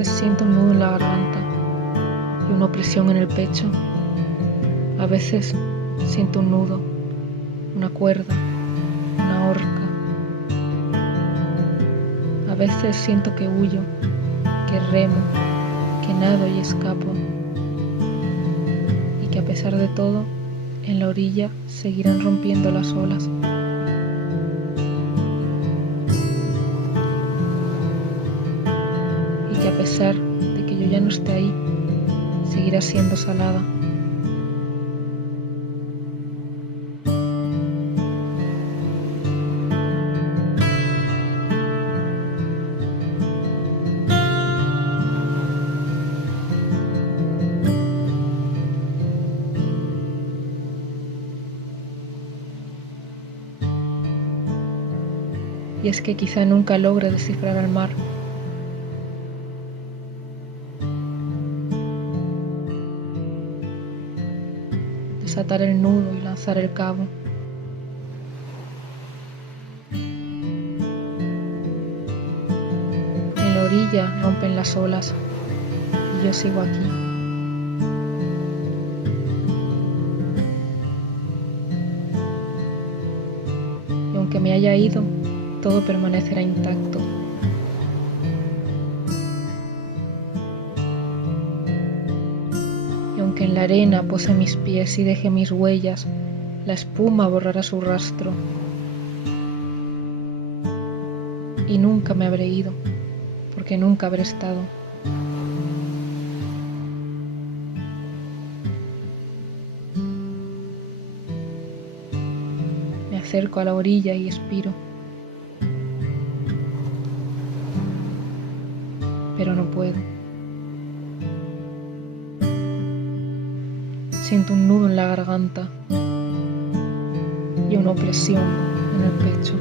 veces siento un nudo en la garganta y una opresión en el pecho. A veces siento un nudo, una cuerda, una horca. A veces siento que huyo, que remo, que nado y escapo. Y que a pesar de todo, en la orilla seguirán rompiendo las olas. Y que a pesar de que yo ya no esté ahí, seguirá siendo salada. Y es que quizá nunca logre descifrar al mar. Desatar el nudo y lanzar el cabo. En la orilla rompen las olas y yo sigo aquí. Y aunque me haya ido, todo permanecerá intacto. Y aunque en la arena pose mis pies y deje mis huellas, la espuma borrará su rastro. Y nunca me habré ido, porque nunca habré estado. Me acerco a la orilla y expiro. Pero no puedo. Siento un nudo en la garganta y una opresión en el pecho.